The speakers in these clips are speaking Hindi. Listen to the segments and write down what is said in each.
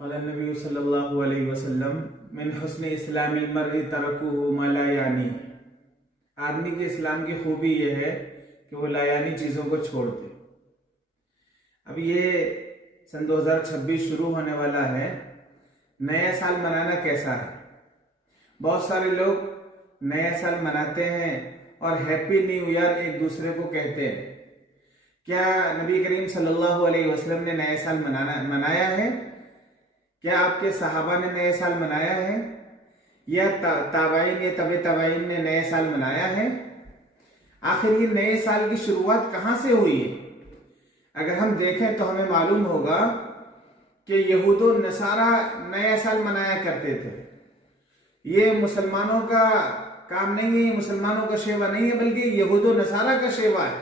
क़ाल नबी सल्लल्लाहु अलैहि वसल्लम मिन हुस्न इस्लामिल मर्इ तरकुहु मा ला यानी। आदमी के इस्लाम की खूबी यह है कि वो लायानी चीज़ों को छोड़ दे। अब ये सन 2026 शुरू होने वाला है। नया साल मनाना कैसा है? बहुत सारे लोग नया साल मनाते हैं और हैप्पी न्यू ईयर एक दूसरे को कहते हैं। क्या नबी करीम सल्लल्लाहु अलैहि वसल्लम ने नया साल मनाया है? क्या आपके सहाबा ने नया साल मनाया है? या ताबाइन या तबे ताबाइन ने नया साल मनाया है? आखिर ये नए साल की शुरुआत कहाँ से हुई है? अगर हम देखें तो हमें मालूम होगा कि यहूदो नसारा नया साल मनाया करते थे। ये मुसलमानों का काम नहीं है, मुसलमानों का शेवा नहीं है, बल्कि यहूदो नसारा का शेवा है।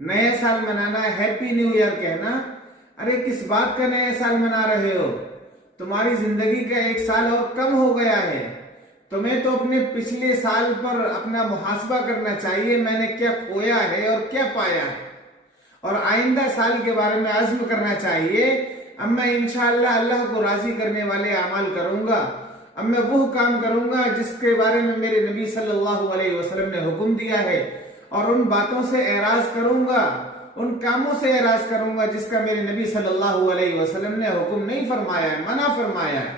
नया साल मनाना, हैप्पी न्यू ईयर कहना। अरे किस बात का नया साल मना रहे हो? तुम्हारी जिंदगी का एक साल और कम हो गया है। तुम्हें तो अपने पिछले साल पर अपना मुहासबा करना चाहिए, मैंने क्या खोया है और क्या पाया है, और आइंदा साल के बारे में अज़्म करना चाहिए। अब मैं इंशाअल्लाह अल्लाह को राजी करने वाले अमाल करूंगा। अब मैं वो काम करूंगा जिसके बारे में मेरे नबी सल्लल्लाहु अलैहि वसल्लम ने हुक्म दिया है, और उन बातों से एराज करूंगा, उन कामों से एराज करूंगा जिसका मेरे नबी सल्लल्लाहु अलैहि वसल्लम ने हुक्म नहीं फरमाया है, मना फरमाया है।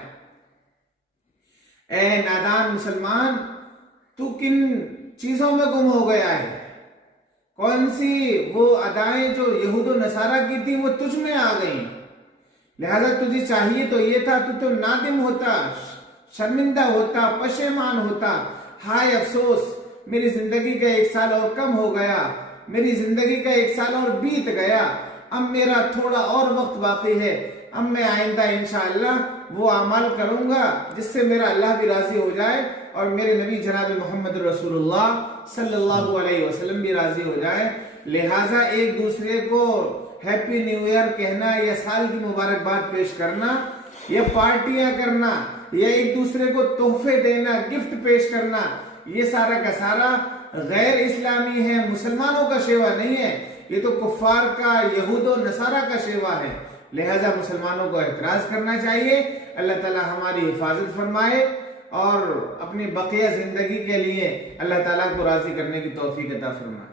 ए नादान मुसलमान, तू किन चीजों में गुम हो गया है? कौन सी वो अदाएं जो यहूदो नसारा की थी वो तुझ में आ गई? लिहाजा तुझे चाहिए तो ये था, तू तो नादिम होता, शर्मिंदा होता, पशेमान होता। हाय अफसोस, मेरी जिंदगी का एक साल और कम हो गया, मेरी जिंदगी का एक साल और बीत गया। अब मेरा थोड़ा और वक्त बाकी है। अब मैं आइंदा इंशाअल्लाह वो अमल करूंगा जिससे मेरा अल्लाह भी राजी हो जाए और मेरे नबी जनाब मोहम्मद रसूलुल्लाह सल्लल्लाहु अलैहि वसल्लम भी राजी हो जाए। लिहाजा एक दूसरे को हैप्पी न्यू ईयर कहना या साल की मुबारकबाद पेश करना या पार्टियां करना या एक दूसरे को तोहफे देना, गिफ्ट पेश करना, ये सारा का सारा गैर इस्लामी है, मुसलमानों का शेवा नहीं है। ये तो कुफ्फार का, यहूदो नसारा का शेवा है। लिहाजा मुसलमानों को एतराज करना चाहिए। अल्लाह ताला हमारी हिफाजत फरमाए और अपनी बकिया जिंदगी के लिए अल्लाह ताला को राजी करने की तौफीक अता फरमाए।